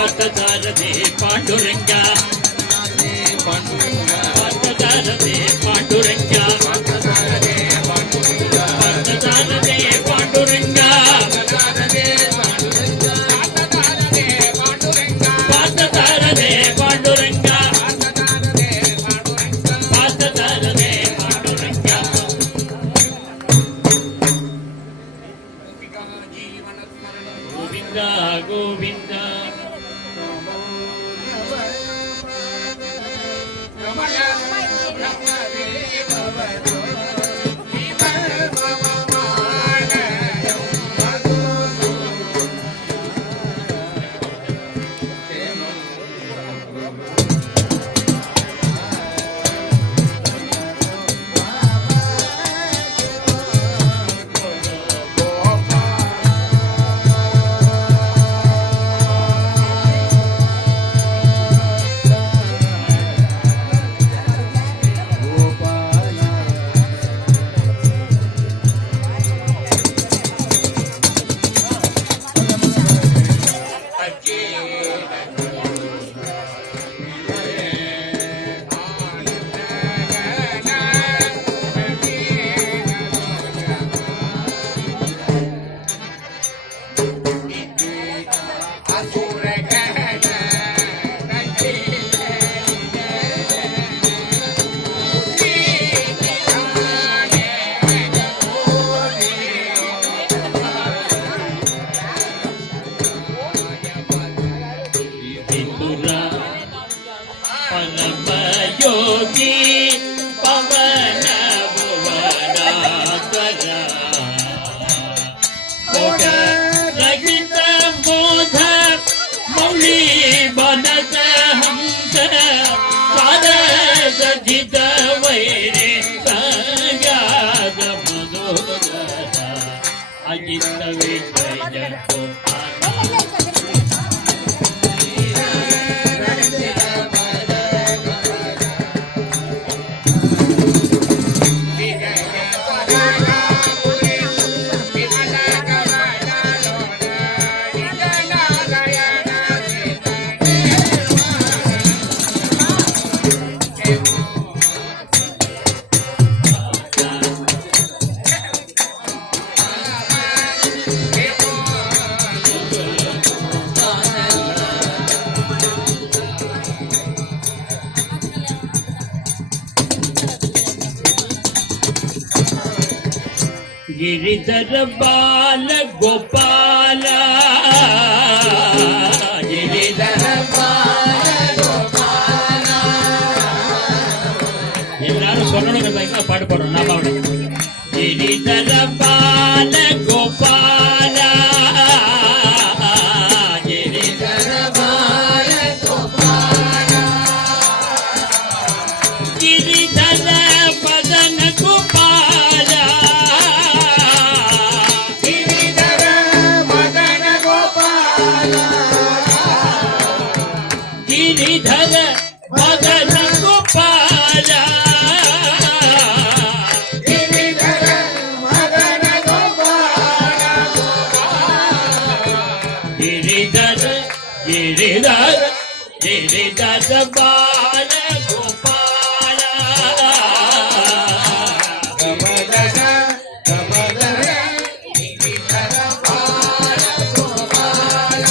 पार्थसारथे पांडुरंगा पार्थसारथे पांडुरंगा पार्थसारथे पांडुरंगा पार्थसारथे पांडुरंगा पार्थसारथे पांडुरंगा गोविंदा गोविंदा योगी पवन भुवनात्वरा रहित बोध मौली बनत हंस सजित वैरे संज्ञात मधुरा अजित विजय गिरिधर बाल गोपाल गिरिधर बाल गोपाल எல்லாரும் சொல்லணும் இந்த பாட்டு பாடுறோம் நான் பாடுறேன் गिरिधर बाल गोपाल गिरिधर बाल गोपाल गिरिधर मदन गोपाल गिरिधर मदन गोपाल गिरिधर मदन गोपाल गिरिधर गिरिधर गिरिधर बाल गोपाल कमलन कमलन गिरिधर बाल गोपाल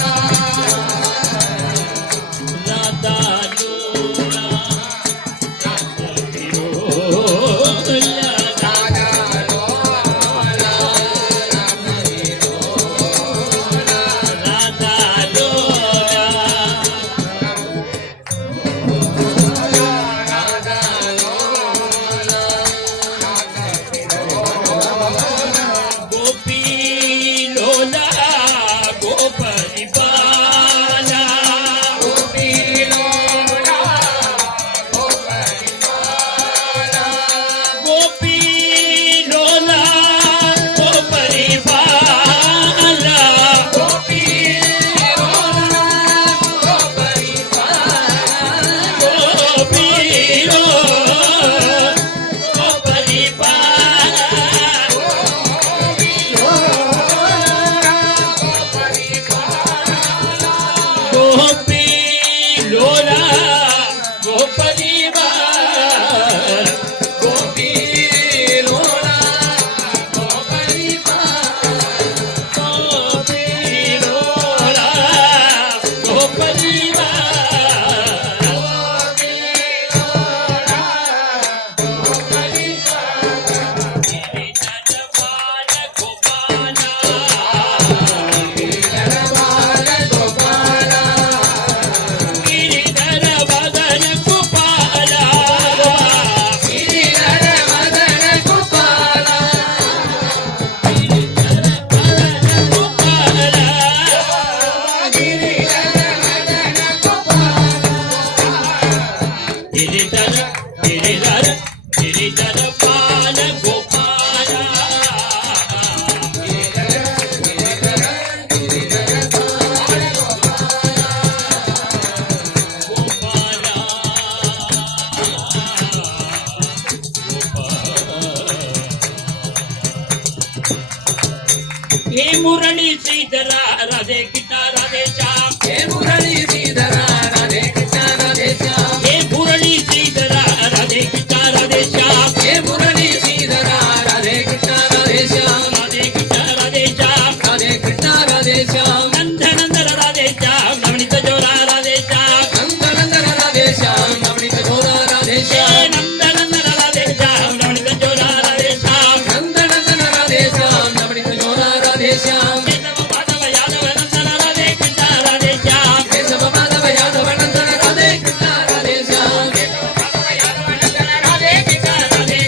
முரளி ஸ்ரீதரா ராதே கிருஷ்ணா ராதே ஷியாம் ஏ முரளி ஸ்ரீதரா ராதே கிருஷ்ணா ராதே ஷியாம் ஏ முரளி ஸ்ரீதரா ராதே கிருஷ்ணா ராதே ஷியாம் ராதே கிருஷ்ணா ராதே ஷியாம் ராதே கிருஷ்ணா ராதே ஷியாம் நந்த நந்தன ராதே ஷியாம் நவனித ஜோரா ராதே ஷியாம் நந்த நந்தன ராதே ஷியாம் நவனித ஜோரா ராதே ஏ ஷியாம் நந்த நந்தன ராதே ஷியாம் நவனித ஜோரா ராதே ஷியாம் நந்த நந்தன ராதே ஷியாம் நவனித ஜோரா ராதே ஷியாம் கேசவ மாதவ யாதவ நந்தன ராதே கிருஷ்ணா ராதே ஷியாம் கேசவ மாதவ யாதவ நந்தன ராதே கிருஷ்ணா ராதே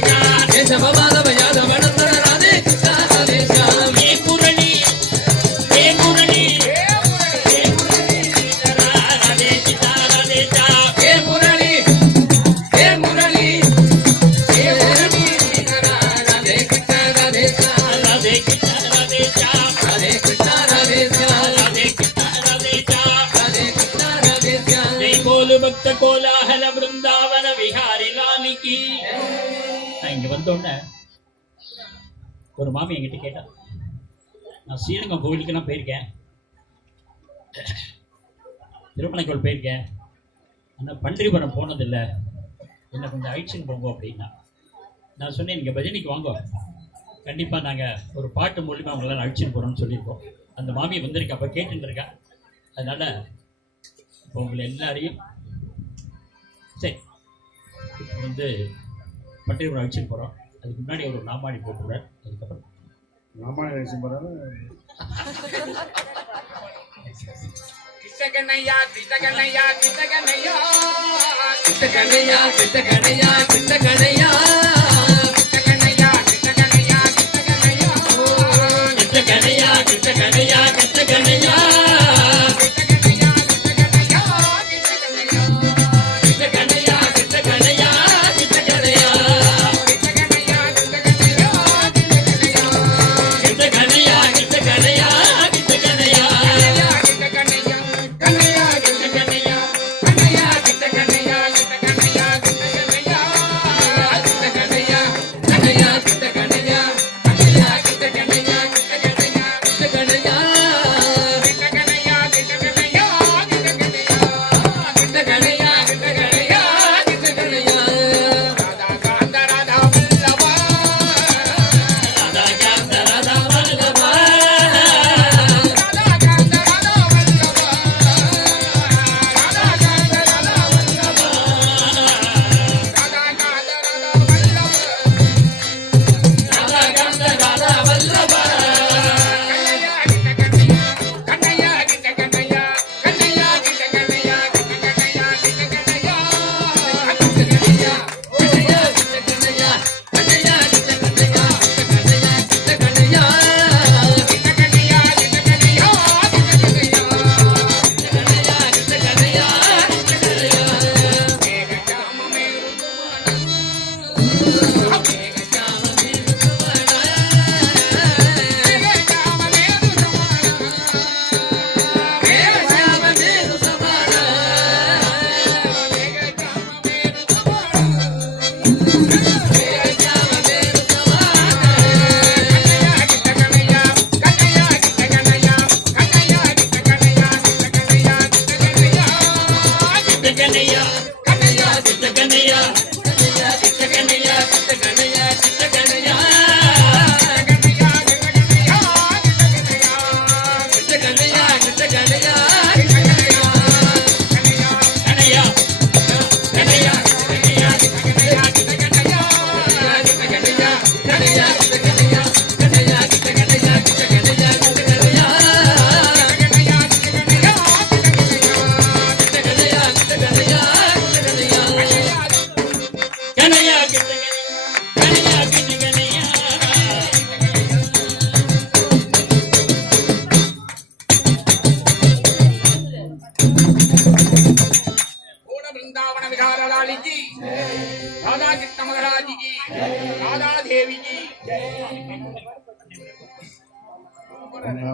ஷியாம் கேசவ மாதவ யாதவ நந்தன ராதே கிருஷ்ணா ராதே ஷியாம் ஏ முரளி ஏ முரளி ஏ முரளி ஸ்ரீதரா ராதே கிருஷ்ணா ராதே ஷியாம் ஏ முரளி ஏ முரளி ஏ முரளி ஸ்ரீதரா ராதே கிருஷ்ணா ராதே ஷியாம் ராதே கிருஷ்ணா ராதே ஷியாம் ராதே கிருஷ்ணா ராதே ஷியாம் ராதே கிருஷ்ணா ராதே ஷியாம் ராதே கிருஷ்ணா ராதே ஷியாம் ஜெய் போலு பக்த கோலாகல பிருந்தாவன விஹாரி லாமிக்கு. நான் இங்க வந்தோடனே ஒரு மாமி என்கிட்ட கேட்டா, நான் ஸ்ரீரங்கம் கோவிலுக்கு நான் போயிருக்கேன், திருமலைக்கோள் போயிருக்கேன், ஆனால் பன்றிபுரம் போனதில்லை, என்ன கொஞ்சம் அழிச்சுன்னு போங்க அப்படின்னா. நான் சொன்னேன், நீங்கள் பஜனைக்கு வாங்க, கண்டிப்பாக நாங்கள் ஒரு பாட்டு மூலிமா அவங்களால அழிச்சுன்னு போகிறோம்னு சொல்லியிருக்கோம். அந்த மாமி வந்திருக்கா, அப்போ கேட்டுன்னு இருக்கா. அதனால் உங்களை எல்லாரையும் சரி இப்போ வந்து பன்றிபுரம் அழிச்சுன்னு போகிறோம். அதுக்கு முன்னாடி ஒரு நாமாடி போட்டுடுறேன். அதுக்கப்புறம் கிருஷ்ண கண்ணையா கிருஷ்ண கண்ணையா கிருஷ்ண கண்ணையா கிருஷ்ண கண்ணையா கிருஷ்ண கண்ணையா கிருஷ்ண கண்ணையா கிருஷ்ண கண்ணையா கிருஷ்ண கண்ணையா கிருஷ்ண கண்ணையா கிருஷ்ண கண்ணையா கிருஷ்ண கண்ணையா கிருஷ்ண கண்ணையா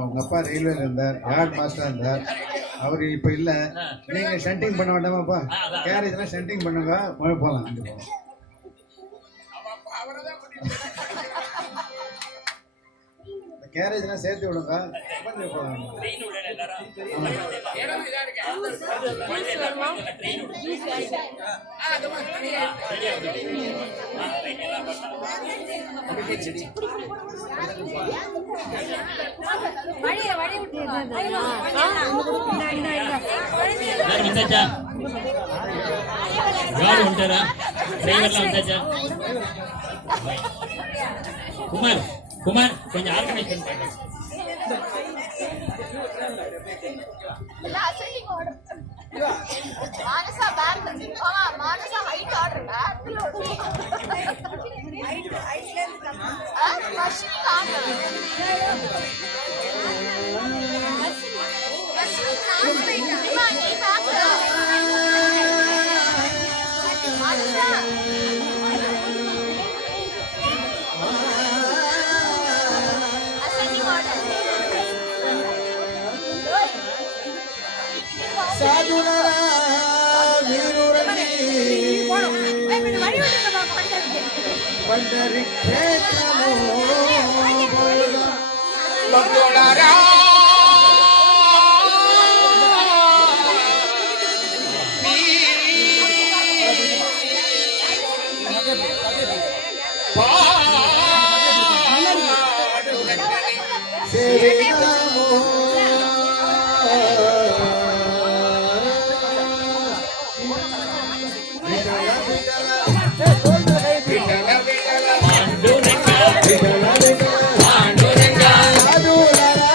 உங்க அப்பா ரயில்வேல இருந்தார், யார்ட் மாஸ்டரா இருந்தார். அவரு இப்ப இல்ல. நீங்க சென்டிங் பண்ண வேண்டாமாப்பா? கேரேஜ்லாம் சென்டிங் பண்ணுங்க, போலாம். கேரேஜ்லாம் சேர்த்து விடுங்க கொஞ்சம் போகலாம். ட்ரெயின் விட எல்லாரும் இடம் இதா இருக்கு. ட்ரெயின் விட அது மாதிரி தனியா இருக்கு. ரைட் எல்லாம் பண்ணலாம். எல்லாரும் வந்தாச்சா? யாரு வந்துட்டாரா? டிரைவர்லாம் வந்தாச்சா? குமார் குமார் கொஞ்சம் ஆர்கனைஸ் பண்ணுங்க. Manasa back Manasa height order machine காண மஷின் டிரான்ஸ்லேட் நீ பேக் மானசா அசெண்டிங் ஆர்டர் சாதுலரா வீருரண்டி పండరి క్షేత్రము భక్తులారా సేవేదాము పాండురంగ సాధులరా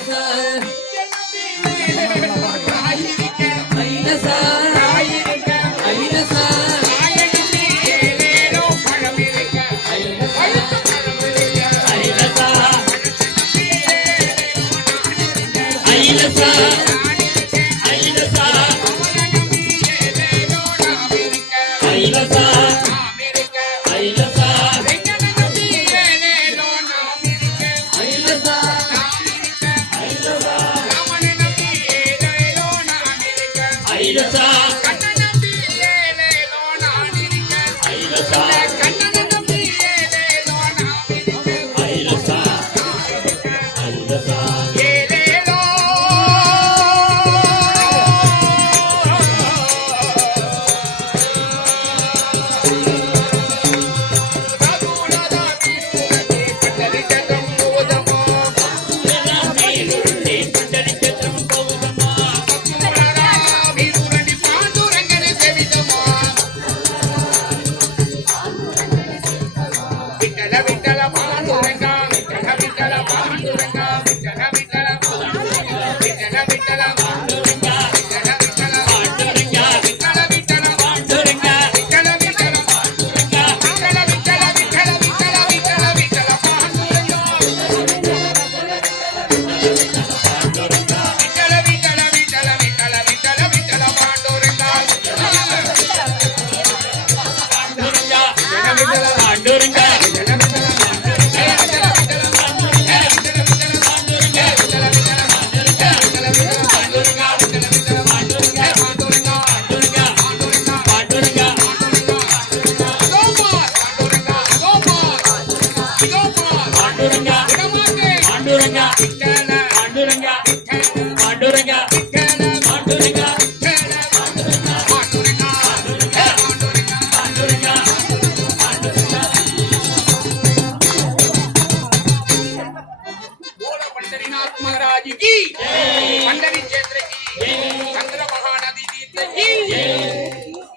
ஐலசா ஐலசா ஐலசா ஐலசா ஐலசா ஐலசா ஐலசா ஐலசா ஐலசா ஐலசா ஐலசா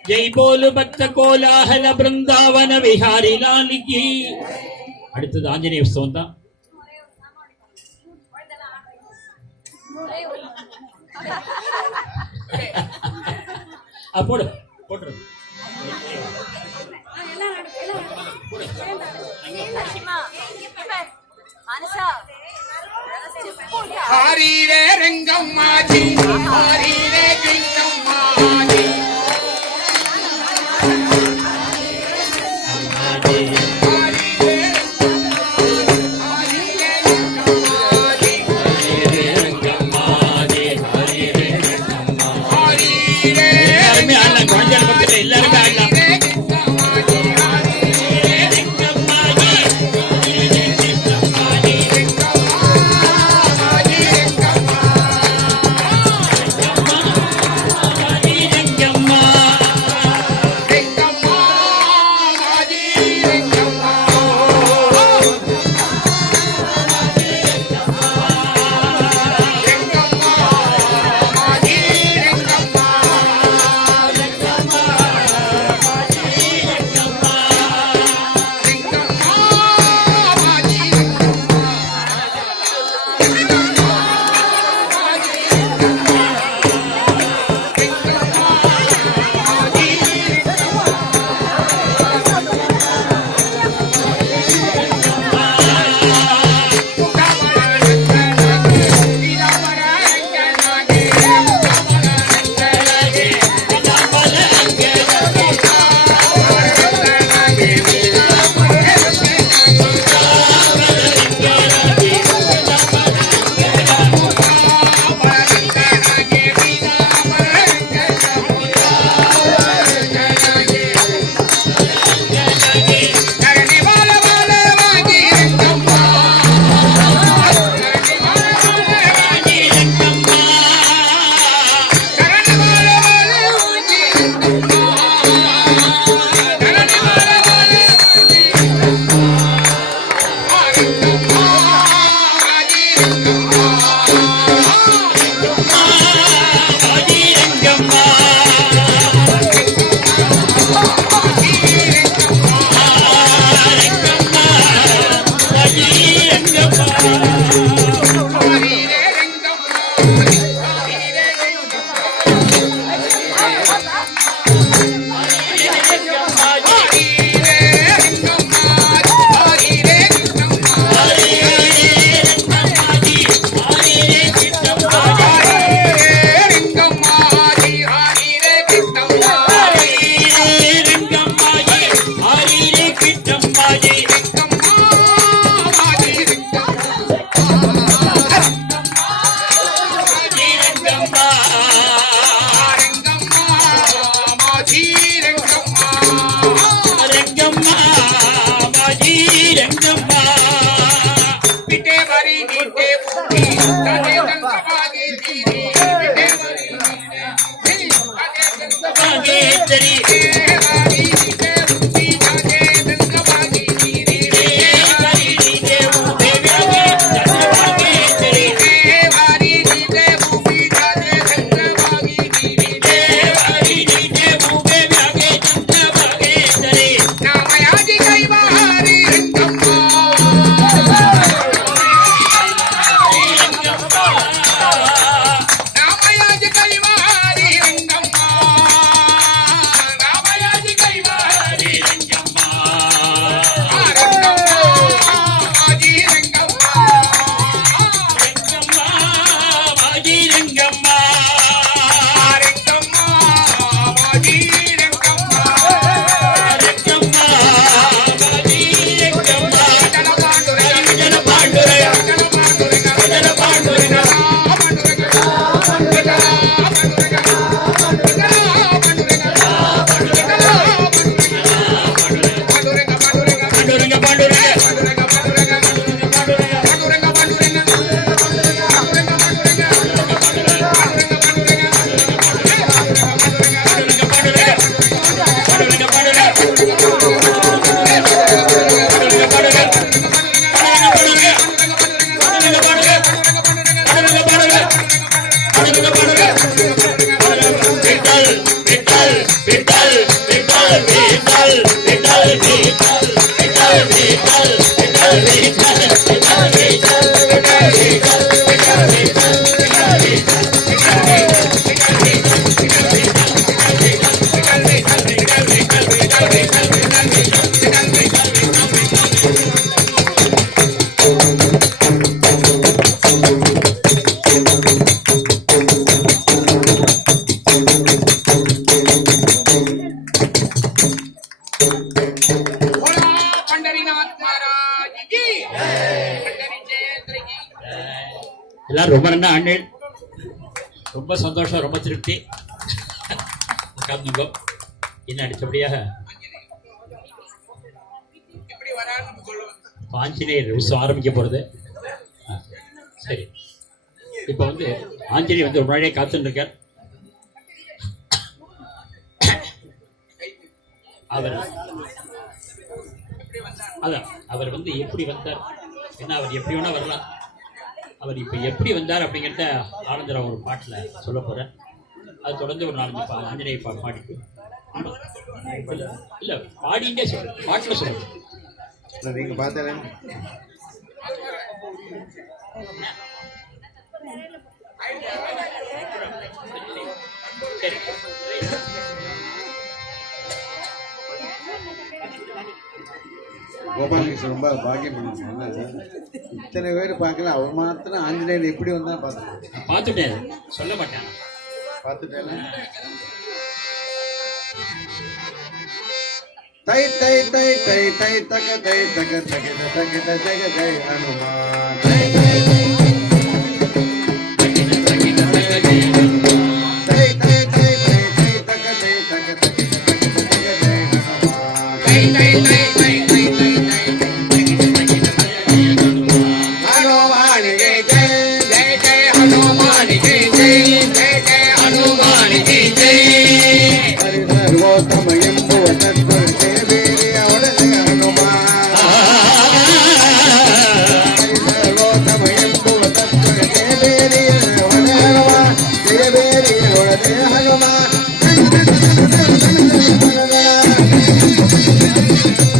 जय बोल भक्त कोलाहल वृंदावन विहारी लाल की அடுத்தது ஆஞ்சநேய உற்சவம் தான் போடு போட்டுரு ஹரிரே ரங்கம்மாஜி ஹரிரே கிருஷ்ணம்மாஜி बोला पंढरीनाथ महाराज की पंढरी जयत्री की எல்லாரும் ரொம்ப நல்லா ஆண்டேன். ரொம்ப சந்தோஷம், ரொம்ப திருப்தி. உட்கார்ந்துங்கோ. என்ன அடிச்சபடியாக இப்படி வரான்னு சொல்லுவாங்க. ஆஞ்சநேயர் உற்சவம் ஆரம்பிக்க போறது. சரி, இப்ப வந்து ஆஞ்சநேயர் வந்து ரொம்ப நாளையே காத்துட்டு இருக்கார். அவர் வந்து எப்படி வந்தார், ஏன்னா அவர் எப்படி வேணா வரலாம். அவர் இப்ப எப்படி வந்தார் அப்படிங்கிறத ஆனந்தராவ் ஒரு பாட்டுல சொல்ல போறேன். அது தொடர்ந்து ஒரு 4 ஆஞ்சநேய பாடிட்டு இல்ல பாடிட்டே சொல்றேன், பாட்டுல சொல்றேன். நீங்க பார்த்தேன் சரி. கோபாலகிருஷ்ணன் ரொம்ப பாக்கியம் பண்ணுங்க. இத்தனை பேர் பார்க்கல, அவர் மாத்திரம் ஆஞ்சநேயர் எப்படி வந்தா பார்த்தேன். பார்த்துட்டேன், சொல்ல மாட்டேன். பார்த்துட்டேன். தை தை தை தை தை தக தை தக தக தக தக தை ஹனுமான். தை தை தை தை தை தை தக தை தக தக தக தை ஹனுமான். தை தை தை தை தை தை ஹனுமான் ஜெய ஜெய जय जय हनुमान जय जय जय जय हनुमान जय जय ஹரி சர்வோத்தம எம்புவ தத்துவ தேவேரி அவடனே ஹனுமான். ஹரி சர்வோத்தம எம்புவ தத்துவ தேவேரி அவடனே ஹனுமான். தேவேரி அவடனே ஹனுமான்.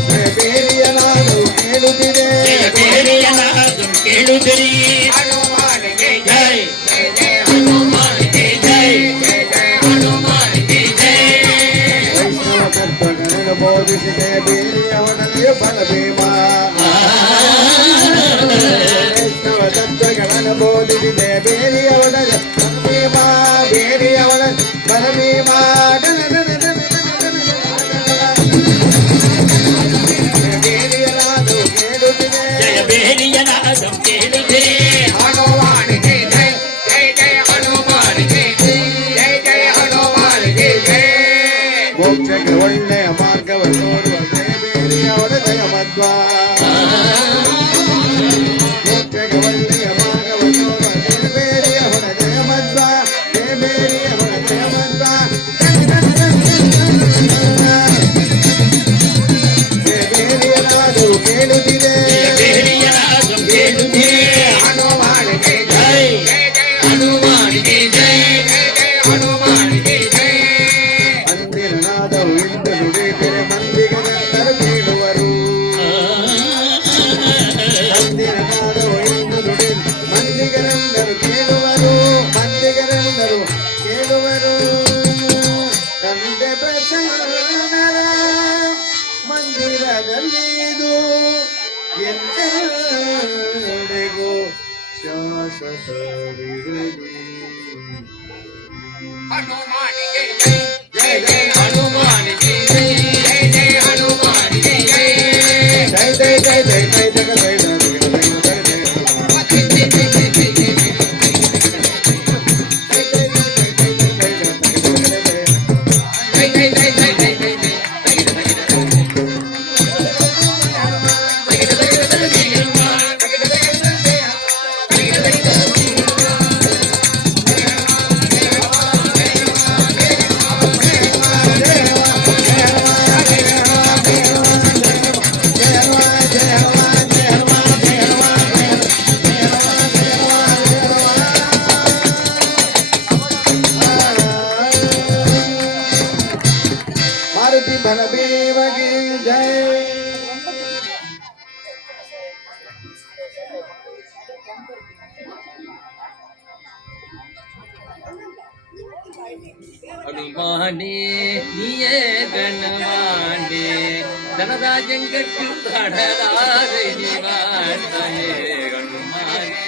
தேவேரியனாது கேளுதிரே ಬೇರೆಯನಾದರೂ ಕೇಳುತ್ತಿರಿ. हनुमान जय जय जय जय हनुमान जय जय जय जय हनुमान जय जय ವೈಷ್ಣವ ತತ್ವಗಳನ್ನು ಬೋಧಿಸಿದೆ ಬೇರೆ ಅವನಲ್ಲಿ ಬಲಭೀಮಾ. ವೈಷ್ಣವ ತತ್ವಗಳನ್ನು ಬೋಧಿಸಿದೆ ಬೇರೆ ಅವನಲ್ಲಿ ಬಲಭೀಮಾ. ಬೇರೆ ಅವನ ಬಲಭೀಮಾ. ಬೇರೆಯನಾದು ಕೇಳುತ್ತಿದೆ ಜಯ ಬೇರೆಯನಾದರೂ ಕೇಳುತ್ತಿರಿ. हनुमान जय जय जय जय हनुमान जय जय जय जय हनुमान जय जय ಮೋಕ್ಷಕ್ಕೆ ಒಳ್ಳೆಯ ಮಾರ್ಗವನ್ನು ತೋರುವಂತೆ ಬೇರೆಯವರ ದಯಮತ್ವ. ಮೋಕ್ಷಕ್ಕೆ ಒಳ್ಳೆಯ ಮಾರ್ಗವನ್ನು ತೋರುವಂತೆ ಬೇರೆಯವರ ದಯಮತ್ವ. ಬೇರೆಯವರ ದಯಮತ್ವ. ಬೇರೆಯನಾದರೂ ಕೇಳುತ್ತಿದೆ ಬೇರೆಯನಾದರೂ ಕೇಳುತ್ತಿರಿ. हनुमान जय जय जय जय हनुमान जय जय जय जय हनुमान जय जय ಮಂದಿರನಾದವು ಇಂದು ನುಡಿದರೆ ಮಂದಿಗರೆಲ್ಲರೂ ಕೇಳುವರು. ಮಂದಿರನಾದವು ಇಂದು ನುಡಿ ಮಂದಿಗರೆಲ್ಲರೂ ಕೇಳುವರು. ಮಂದಿಗರೆಲ್ಲರೂ ಕೇಳುವರು. ತಂದೆ ಪ್ರಸನ್ನರ ಮಂದಿರದಲ್ಲಿದು ಎಂದೆಂದಿಗೂ ಶಾಶ್ವತವಿರಲಿ. हनुमान जय जय जय जय हनुमान जय जय जय जय हनुमान जय जय ಜೈ ಜೈ ಜೈ ಜೈ ಜೈ ಜಗ ಜೈ ಜೈ ಜೈ ಜೈ ಜೈ ಜೈ ಹನುಮಾನ್. जय जय जय जय जय जय ஜெய். அனுமானே நீயே கணவாண்டே தனராஜங்கட்டு கடராரை நிவாண்டாயே அனுமானே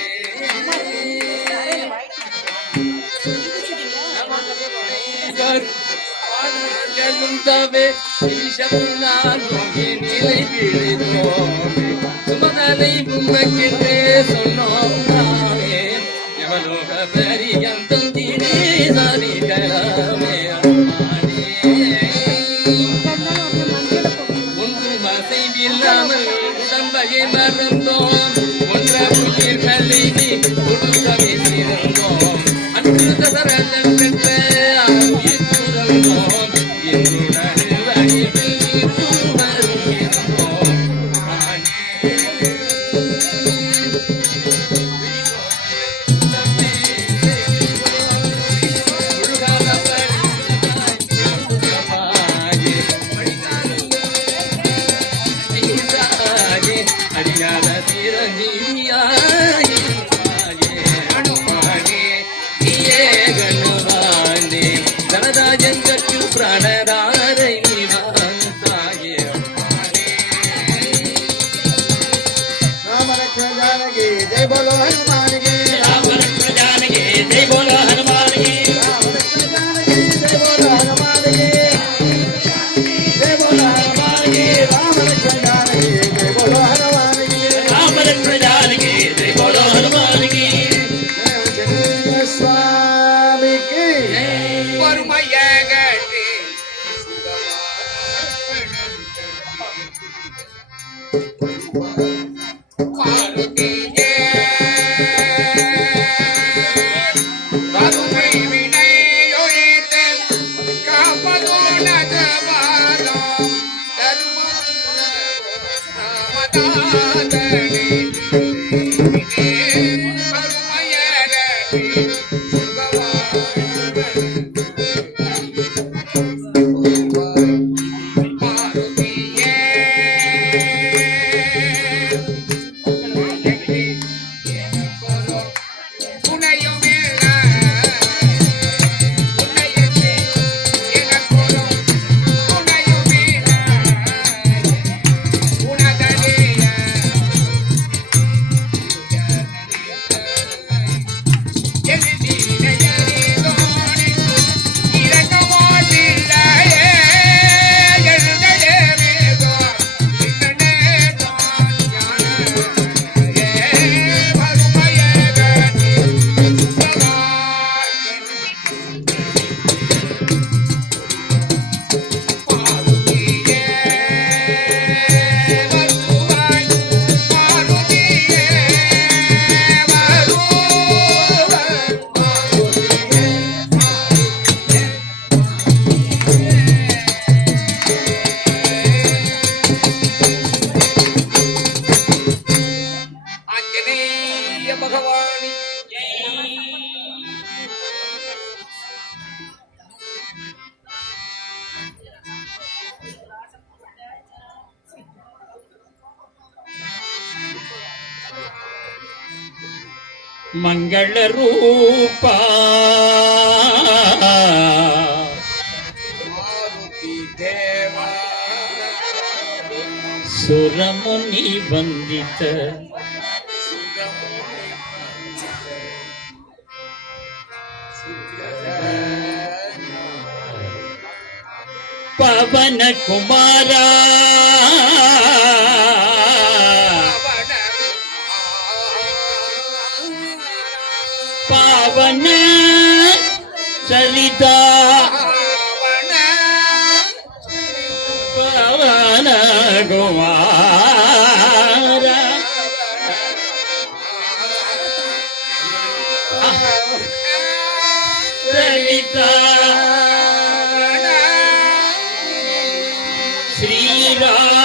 நிலை பிடித்தோமே சுமதலை உமக்கென்றே சொன்னோம் நாமே எவலோக பரியந்தம் தினேதானி கலாமே அம்மானே ஒன்றும் அசைவில்லாமல் உடம்பையை மறந்தோம் ஒன்ற உயிர் கல்வி கொடுக்கவே சிறந்தோம் அன்று தசரதன் பெற்ற ஆவியில் துறந்தோம் என்னுடன் வழிவில் இருவரும் இருந்தோம் அடியாத சிரஞ்சீவியாயே அனுமானே நீயே கணவானே தனராஜங்கட்டு பிராணராரை நிவாந்தாயே அனுமானே ராம லக்ஷ்மண ஜானகி ஜெய் போலோ ஹனுமான் கி. ராம லக்ஷ்மண ஜானகி ஜெய் போலோ ஹனுமான் கி. ராம லக்ஷ்மண ஜானகி ஜெய் போலோ ஹனுமான் கி. ஜெய் போலோ ஹனுமான் கி. ராம லக்ஷ்மண ஜானகி ஜெய் போலோ ஹனுமான் கி. ராம லக்ஷ்மண ஜானகி ஜெய் போலோ ஹனுமான் கி. ஜெய சுவாமிக்கு பொறுமையகற்றி மாருதியே வறுமை வினை ஒழித்து காப்பதோனது வாதம் ராமதாதனே வறுமையகற்றி பகவானி ಮಂಗಳ ರೂಪ ಮಾರುತಿ ದೇವ ಸುರಮುನಿ ವಂದಿತ ಪವನ ಕುಮಾರ ಪಾವನ ಚಲಿತ ಪವನ ಕುಮಾರ ಚಲಿತ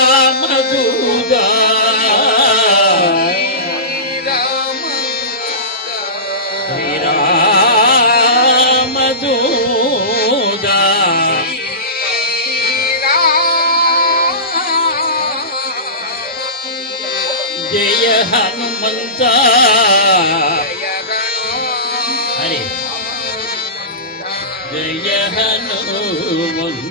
ಶ್ರೀರಾಮದೂತ ಶ್ರೀರಾಮದೂತ ஜெய ஹனுமந்தா ஹரி ஜெய ஹனுமந்தா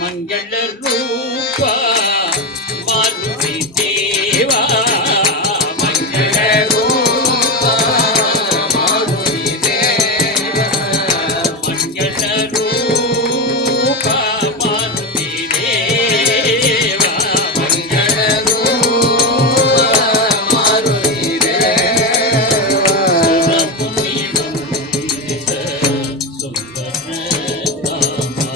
मंगल रूपा मारुति देवा मंगल रूपा मारुति देवा मंगल रूपा मारुति देवा मंगल रूपा मारुति देवा सुरपुनि वंदित सुंदर धामा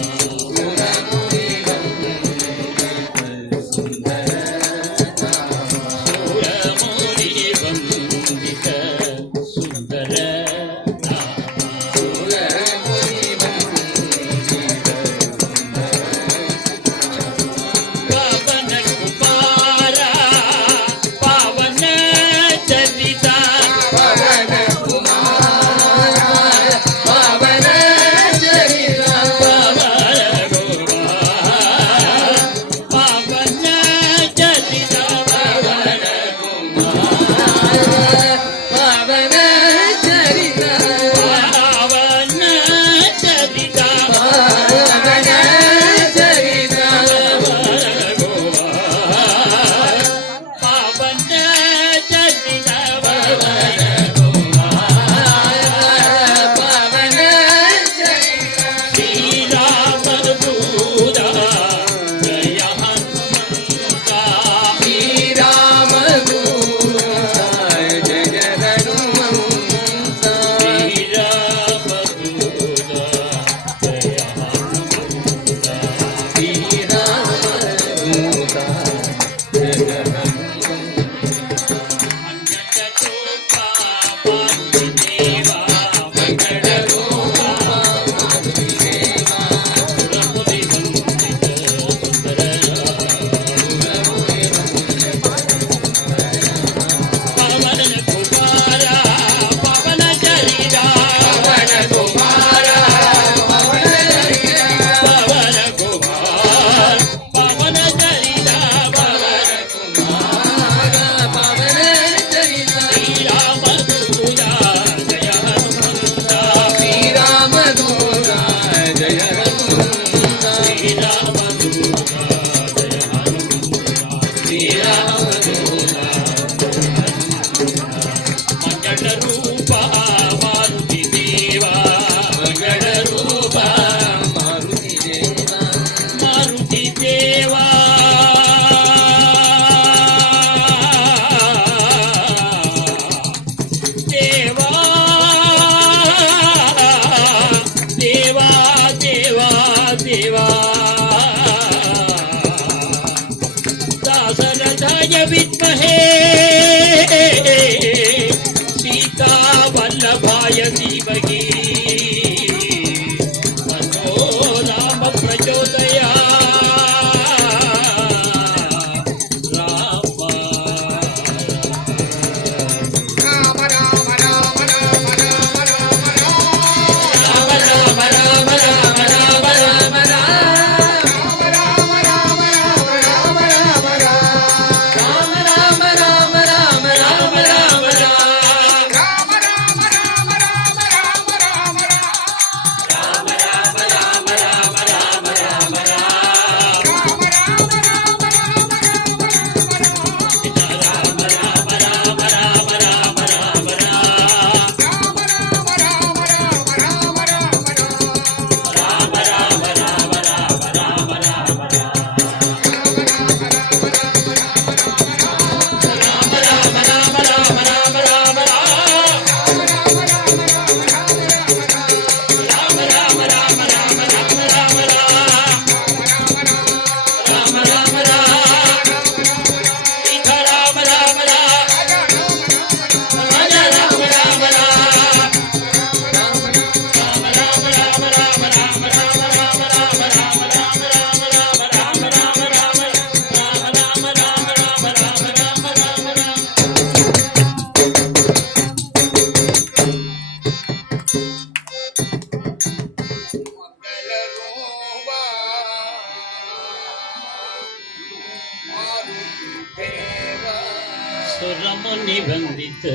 நிபந்தித்து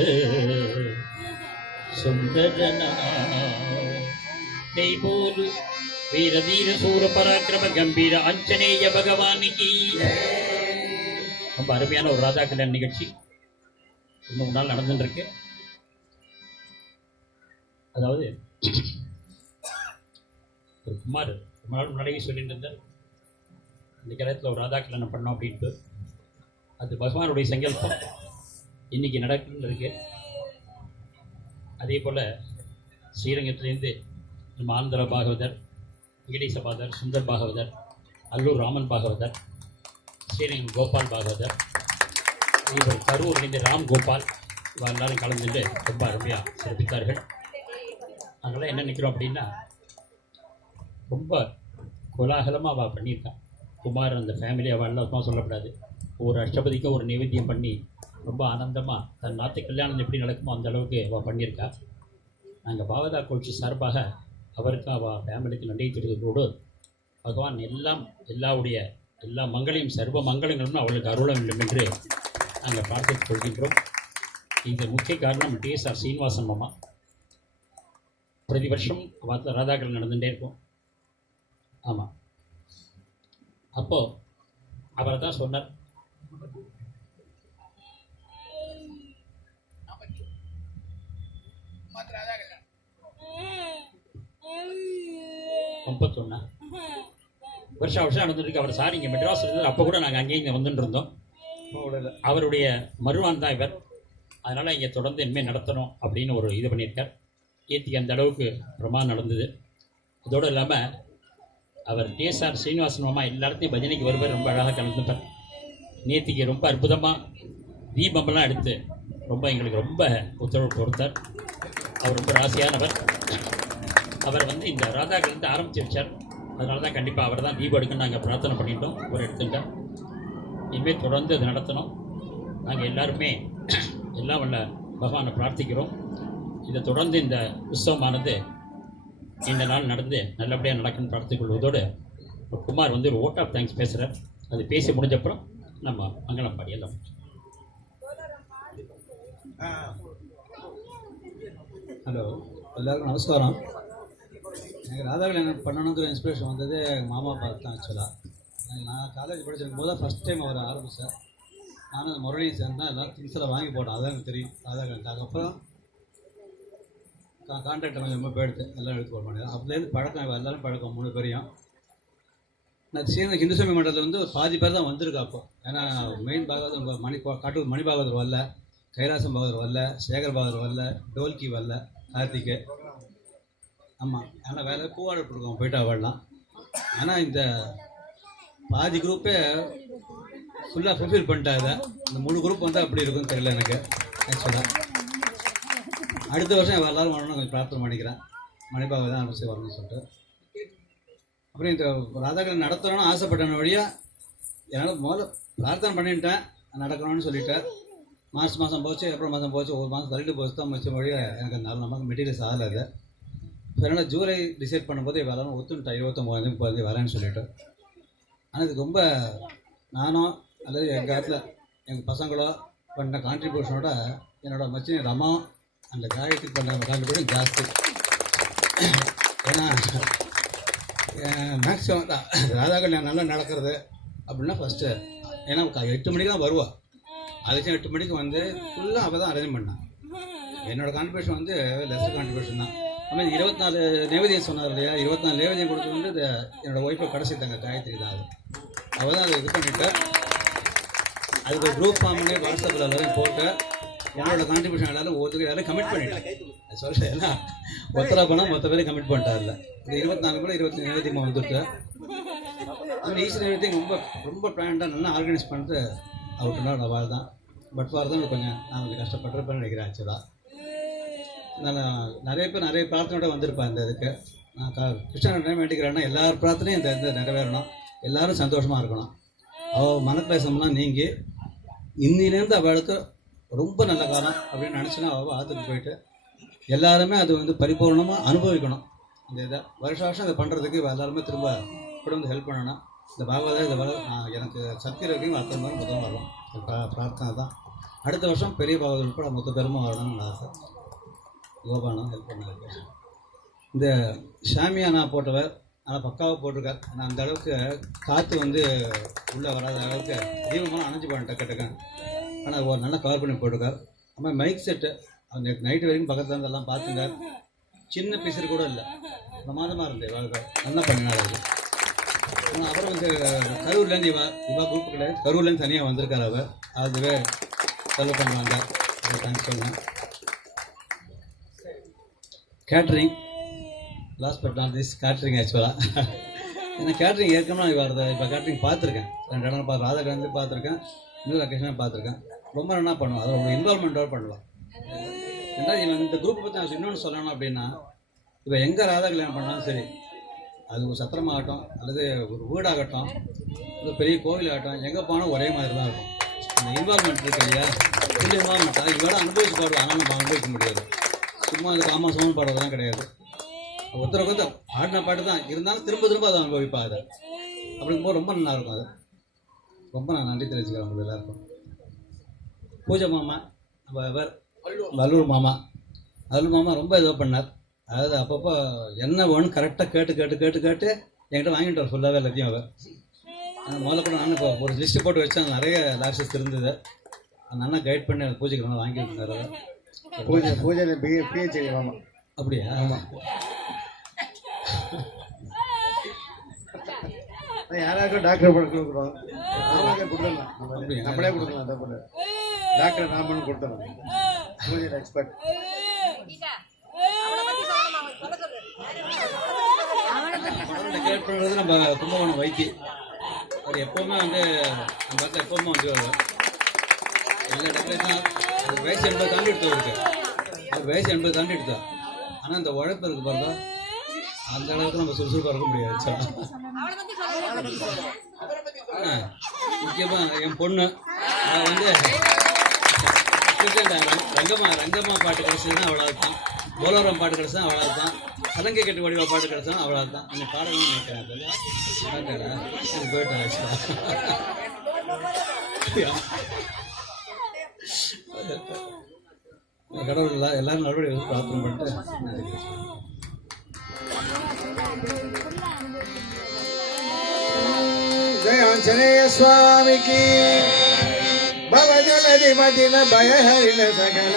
சுந்தரனா போது வீரதீர சூர பராக்கிரம கம்பீர ஆஞ்சநேய பகவானுக்கு. ரொம்ப அருமையான ஒரு ராதா கல்யாண நிகழ்ச்சி இன்னும் நாள் நடந்துட்டு இருக்கு. அதாவது ஒரு குமார் ரொம்ப நாள் முன்னாடியே சொல்லிட்டு இருந்தார், இந்த காலத்தில் ஒரு ராதா கல்யாணம் பண்ணோம் அப்படின்ட்டு. அது பகவானுடைய சங்கல்பம் இன்னைக்கு நடக்குன்னு இருக்கு. அதே போல் ஸ்ரீரங்கத்திலேருந்து நம்ம ஆந்திர பாகவதர், வெங்கடேச பாதர், சுந்தர் பாகவதர், அல்லூர் ராமன் பாகவதர், ஸ்ரீரங்கம் கோபால் பாகவதர், இவர் கரூர்லேருந்து ராம் கோபால், இவங்க எல்லாரும் கலந்துட்டு ரொம்ப அருமையாக சிறப்பித்தார்கள். அதனால் என்ன நினைக்கிறோம் அப்படின்னா, ரொம்ப கோலாகலமாக அவள் பண்ணியிருக்கான். குமார் அந்த ஃபேமிலி அவள் எல்லாருக்கும் சொல்லக்கூடாது. ஒரு அஷ்டபதிக்கும் ஒரு நைவேத்தியம் பண்ணி ரொம்ப ஆனந்தமாக தன் நாட்டு கல்யாணம் எப்படி நடக்குமோ அந்த அளவுக்கு அவள் பண்ணியிருக்கா. நாங்கள் பாவதா கோட்சி சார்பாக அவருக்கு அவள் ஃபேமிலிக்கு நன்றி தெரிவித்ததோடு பகவான் எல்லா மங்களையும் சர்வ மங்களங்களும் அவளுக்கு அருள வேண்டும் என்று நாங்கள் பிரார்த்தித்துக் கொள்கின்றோம். இந்த முக்கிய காரணம் டிஎஸ்ஆர் சீனிவாசன் மாமா. பிரதி வருஷம் வார்த்தை ராதாக்கள் நடந்துகிட்டே இருக்கும். ஆமாம், அப்போது அவர் தான் சொன்னார், முப்பத்தொன்னா வருஷம் நடந்துருக்கு. அவர் சார் இங்கே மெட்ராஸ் இருந்தது. அப்போ கூட நாங்கள் அங்கேயும் இங்கே வந்துட்டு இருந்தோம். அவருடைய மருவான் தான் இவர். அதனால் இங்கே தொடர்ந்து இனிமேல் நடத்தணும் அப்படின்னு ஒரு இது பண்ணியிருக்கார். ஏற்றிக்கு அந்த அளவுக்கு பிரமாணம் நடந்தது. அதோடு இல்லாமல் அவர் டிஎஸ்ஆர் சீனிவாசன் மாமா எல்லா இடத்தையும் பஜனைக்கு வருவார். ரொம்ப அழகாக கலந்துப்பார். நேத்திக்கு ரொம்ப அற்புதமாக தீபமெல்லாம் எடுத்து ரொம்ப எங்களுக்கு ரொம்ப ஒத்துழைப்பு கொடுத்தார். அவர் ரொம்ப ராசியானவர். அவர் இந்த ராதாக்கள் ஆரம்பித்து வச்சார். அதனால தான் கண்டிப்பாக அவர் தான் தீபம் எடுக்கணும்னு நாங்கள் பிரார்த்தனை பண்ணிட்டோம். அவர் எடுத்துட்டோம். இனிமேல் தொடர்ந்து அது நடத்தணும். நாங்கள் எல்லாருமே எல்லாம் வல்ல பகவானை பிரார்த்திக்கிறோம். இதை தொடர்ந்து இந்த உற்சவமானது இந்த நாள் நடந்து நல்லபடியாக நடக்குன்னு பிரார்த்திக் கொள்வதோடு குமார் ஒரு ஓட் ஆஃப் தேங்க்ஸ் பேசுகிறார். அது பேசி முடிஞ்சப்புறம் நம்ம மங்களம் பாடி எல்லாம். ஹலோ, எல்லாருக்கும் நமஸ்காரம். எனக்கு ராதா கல்யாணம் பண்ணணுங்கிற இன்ஸ்பிரேஷன் வந்தது எங்கள் மாமா பார்த்து தான். ஆக்சுவலாக நான் காலேஜ் படிச்சிருக்கும் போது தான் ஃபஸ்ட் டைம் அவர் ஆரம்பித்தேன். நானும் முரளியும் சேர்ந்து தான் எல்லாம் திங்ஸெல்லாம் வாங்கி போட்டேன். அதான் எனக்கு தெரியும் ராதா கல்யாணம். அப்புறம் கான்ட்ராக்டை கொஞ்சமாக போயிடுது, எல்லாம் எடுத்து போட மாட்டேன். அதுலேருந்து பழக்கம், எல்லோரும் பழக்கம் 3 பேரையும். நான் சேர்ந்த ஹிந்துசாமி மண்டலத்தில் ஒரு பாதி பேர் தான் வந்திருக்கா அப்போ. ஏன்னா மெயின் பாகவதர் காட்டூர் மணி பாகவதர் வரல, கைலாசம் பாகவதர் வரல, சேகர் பாகவதர் வரல, டோல்கி வரல, கார்த்திகை. ஆமாம், ஆனால் வேலை பூவாடர் கொடுக்கோம் போயிட்டா வரலாம். ஆனால் இந்த பாதி குரூப்பே ஃபுல்லாக ஃபுல்ஃபில் பண்ணிட்டாங்க. இந்த 3 குரூப் அப்படி இருக்குன்னு தெரியல எனக்கு. ஆக்சுவலாக அடுத்த வருஷம் எல்லாரும் வரணும்னு கொஞ்சம் பிரார்த்தனை பண்ணிக்கிறேன். மணிபாக தான் அவசியம் வரணும்னு சொல்லிட்டு. அப்புறம் இந்த ராதாகல்யாணம் நடத்தணும்னு ஆசைப்பட்டன வழியாக என்னால் முதல்ல பிரார்த்தனை பண்ணிட்டேன், நடக்கணும்னு சொல்லிட்டேன். மாதம் போச்சு, ஏப்ரல் மாதம் போச்சு, 1 மாதம் தள்ளிட்டு போச்சு தான் வச்ச வழியாக எனக்கு நமக்கு மெட்டீரியல்ஸ் ஆகலை. அதனால் ஜூலை டிசைட் பண்ணும்போது எல்லாரும் ஒத்துட்டேன். 29 வரேன்னு சொல்லிவிட்டு. ஆனால் இதுக்கு ரொம்ப நானும் அல்லது எங்கள் காலத்தில் எங்கள் பசங்களோ பண்ண கான்ட்ரிபியூஷனோட என்னோடய மச்சினி ரமா அந்த காயத்துக்கு பண்ண கான்ட்ரிபியூஷன் ஜாஸ்தி. ஏன்னா மேக்ஸிமம் ராதா கல்யாணம் நல்லா நடக்கிறது அப்படின்னா ஃபஸ்ட்டு, ஏன்னா 8 மணிக்கு தான் வருவா. அதுக்கு 8 மணிக்கு ஃபுல்லாக அவள் தான் அரேஞ்ச் பண்ணான். என்னோடய கான்ட்ரிபியூஷன் லெஸ்டர் கான்ட்ரிபியூஷன் தான். அதுமாதிரி 24 நைவேத்தியம் சொன்னார் இல்லையா, 24 நைவேத்தியம் கொடுத்து என்னோடய ஒய்ஃபை கடைசிட்டாங்க, காயத்ரி தான். அவள் தான் அதை இது பண்ணிவிட்டு அதுக்கு ஒரு குரூப் ஃபார்ம் பண்ணி வாட்ஸ்அப்பில் எல்லாரையும் போட்டு என்னோட கான்ட்ரிபியூஷன் எல்லாரும் ஒருத்தருக்கு எல்லாரும் கமிட் பண்ணிட்டேன். சொல்கிறேன், ஏன்னா ஒத்தரா பண்ணால் மொத்த பேரையும் கமிட் பண்ணிட்டார்ல. இந்த 24 கூட 25 நைவேத்தியமாக வந்துட்டு அந்த ஈஸ்வர நைவேத்தியம் ரொம்ப பிளான்டாக நல்லா ஆர்கனைஸ் பண்ணிட்டு அவர்கிட்ட அவள் தான். பட் ஃபார் தான் கொஞ்சம் நான் கொஞ்சம் கஷ்டப்பட்டிருப்பேன்னு நினைக்கிறேன். ஆக்சுவலாக நான் நிறைய பேர் நிறைய பிரார்த்தனையோட வந்திருப்பேன். இந்த இதுக்கு நான் கிருஷ்ணன் என்ன வேண்டிக்கிறேன்னா எல்லார் பிரார்த்தனையும் இந்த நிறைவேறணும், எல்லோரும் சந்தோஷமாக இருக்கணும். அவள் மனக்கிளேசம்லாம் நீங்கி இன்னிலேருந்து அவளுக்கு ரொம்ப நல்ல காலம் அப்படின்னு நினச்சினா அவள் ஆற்றுக்கு போயிட்டு எல்லாருமே அது பரிபூர்ணமாக அனுபவிக்கணும். இந்த இதை வருஷம் அதை பண்ணுறதுக்கு எல்லாருமே திரும்ப கூட ஹெல்ப் பண்ணணும். இந்த பாகவதா இதை எனக்கு சக்தி வரைக்கும் அத்தனை முதல் வரும் பிரார்த்தனை தான். அடுத்த வருஷம் பெரிய பாகவதர் உட்பட மொத்த பெருமை வரணும்னு ஆசை. கோபாலம் ஹெல்ப் பண்ணாரு. இந்த ஷாமியானா போட்டவர் ஆனால் பக்காவாக போட்டிருக்கார். ஆனால் அந்த அளவுக்கு காற்று வந்து உள்ளே வராத அளவுக்கு தீபமாக அணைஞ்சு போனேன் டக்கு டக்குன்னு. ஆனால் ஒரு நல்லா கவர் பண்ணி போட்டிருக்கார். அப்புறம் மைக் செட்டு அந்த நைட்டு வரைக்கும் பக்கத்தில் இருந்தெல்லாம் பார்த்துங்க. சின்ன பிசர் கூட இல்லை, பிரமாதமாக இருந்தது. நல்லா பண்ணினார் அது. அப்புறம் வந்து கரூர்லேருந்து இவா குரூப் கிடையாது, கரூர்லேருந்து தனியாக வந்திருக்கார் அவர். அதுவே செலவு பண்ணுவாங்க. தேங்க்ஸ் சொன்னேன். Catering last but not this catering ஆக்சுவலாக ஏன்னா கேட்ரிங் ஏற்கனவே இப்போ கேட்ரிங் பார்த்துருக்கேன். 2 இடம் ராதாகிராந்தி பார்த்துருக்கேன், இன்னொரு லொக்கேஷனாக பார்த்துருக்கேன். ரொம்ப நல்லா பண்ணுவோம். அதில் ஒரு இன்வால்மெண்ட்டோடு பண்ணலாம். ரெண்டாவது இந்த குரூப்பை பற்றி நான் இன்னொன்று சொல்லணும் அப்படின்னா, இப்போ எங்கே ராதா கல்யாணம் பண்ணாலும் சரி, அது ஒரு சத்திரமாகட்டும் அல்லது ஒரு வீடாகட்டும் இல்லை பெரிய கோவிலாகட்டும், எங்கே போனால் ஒரே மாதிரி தான் இருக்கும். அந்த இன்வால்மெண்ட் இருக்கு இல்லையா, இந்த இன்வால்மெண்ட் அது இவரோட அனுபவிச்சு பாடுவோம். ஆனால் நம்ம அனுபவிக்க முடியாது. சும்மா இந்த காமாசமும் பாடுறதுலாம் கிடையாது. ஒருத்தருக்கு வந்து ஆடின பாட்டு தான் இருந்தாலும் திரும்ப திரும்ப அதை அனுபவிப்பா. அதை அப்படிங்கும்போது ரொம்ப நல்லா இருக்கும். அது ரொம்ப நான் நன்றி தெரிவிச்சுக்கிறேன் உங்களுக்கு எல்லாருக்கும். பூஜை மாமா நம்ம வல்லூர் மாமா ரொம்ப இதாக பண்ணார். அதாவது அப்பப்போ என்ன வேணும் கரெக்டாக கேட்டு என்கிட்ட வாங்கிட்டு வர சொல்லாவே எல்லாத்தையும் அவர். முதல்ல கூட நான் இப்போ ஒரு லிஸ்ட்டு போட்டு வச்சேன். நிறைய லாக்ஸஸ் இருந்தது. நல்லா கைட் பண்ணி அந்த பூஜைக்கு நல்லா வாங்கி கொடுத்தாரு. பூஜை பிஹெச்டி மாமா. அப்படியா? ஆமாம். யாராருக்கும் டாக்டர் கொடுக்குறோம், கொடுத்துடலாம். நம்மளே கொடுக்கலாம். தப்பு டாக்டர் நாமன்னு கொடுத்துடலாம். பூஜை எக்ஸ்பர்ட். கேட் பண்ணுறது நம்ம கும்பகோணம் வைத்தி. அவர் எப்போவுமே வந்து நம்ம பக்கத்தில் எப்போவுமே வந்து எல்லா டெக்கரேஷனும் அது வயசு 80 தாண்டி எடுத்தவருக்கு. அவர் வயசு 80 தாண்டி எடுத்தா. ஆனால் அந்த உழைப்பு இருக்கு பாருங்க, அந்த அளவுக்கு நம்ம சுறுசுறுப்பாக இருக்க முடியாது. முக்கியமாக என் பொண்ணு நான் வந்து ரங்கம்மா பாட்டு கிடச்சதுன்னா அவ்வளோ தான், போலோரம் பாட்டு கிடச்சா அவ்வளோ தான், சலங்கை கட்டு வடிவா பாட்டு கிடச்சா அவ்வளோ தான். என்னை பாடணும்னு நினைக்கிறேன். போயிட்டேன். கடவுள் எல்லாரும் நல்லபடியாக பிரார்த்தனை பண்ணிட்டு जय आंजनेय स्वामी की भव जलधि मदिन भय हरिण सकल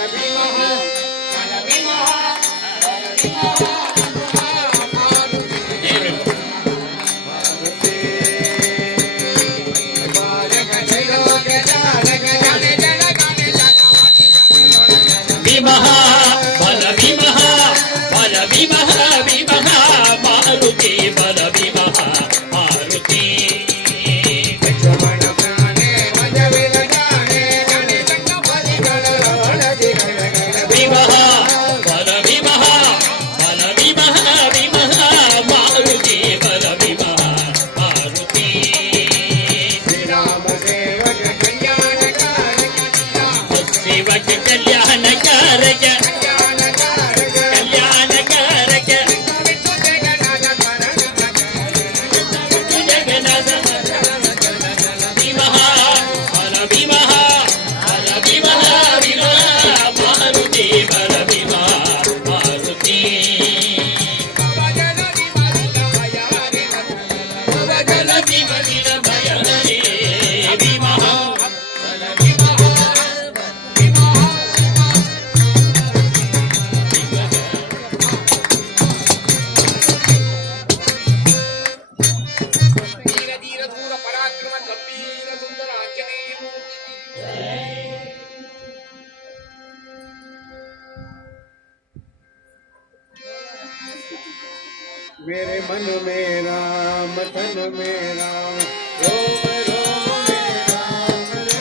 मेरे मन में राम तन में राम रोम रोम में राम रे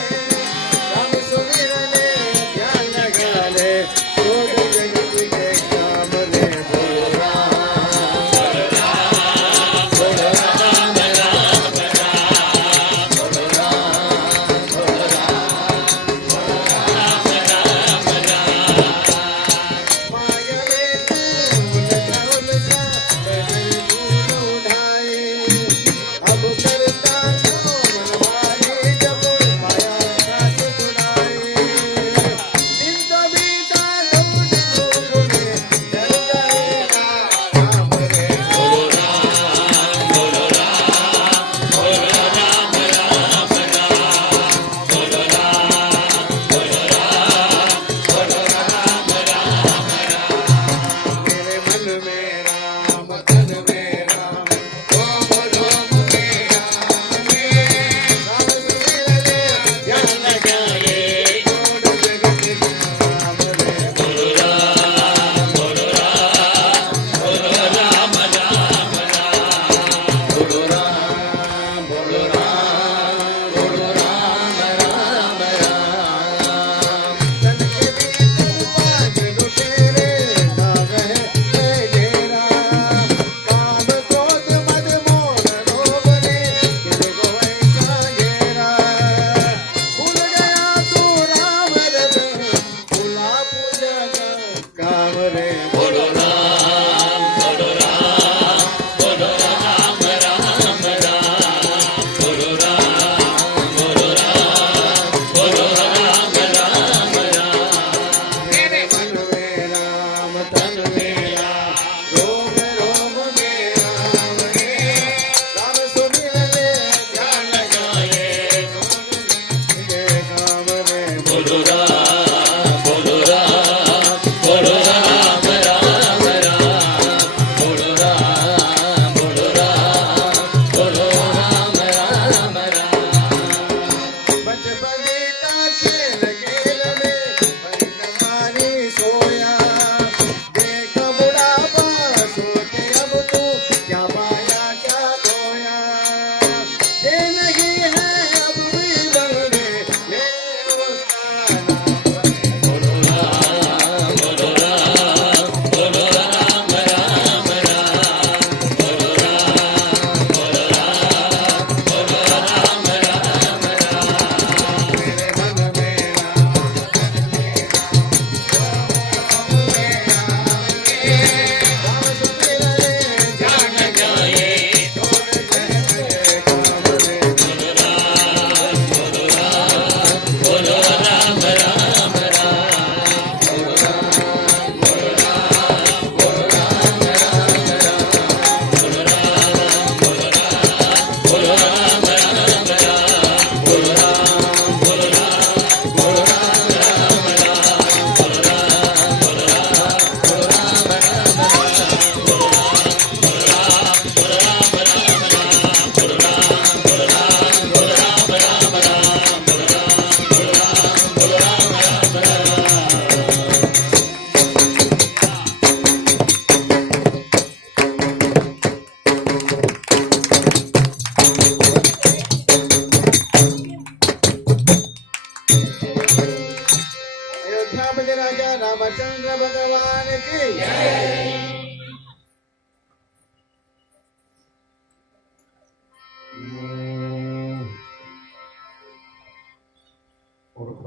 राम सुमिरने ध्यान लगा ले रोग जगत के काम रे बोलो राम बोलो राम बोलो राम राम राम बोलो राम बोलो राम बोलो राम राम राम माया रे तू लगा अब करता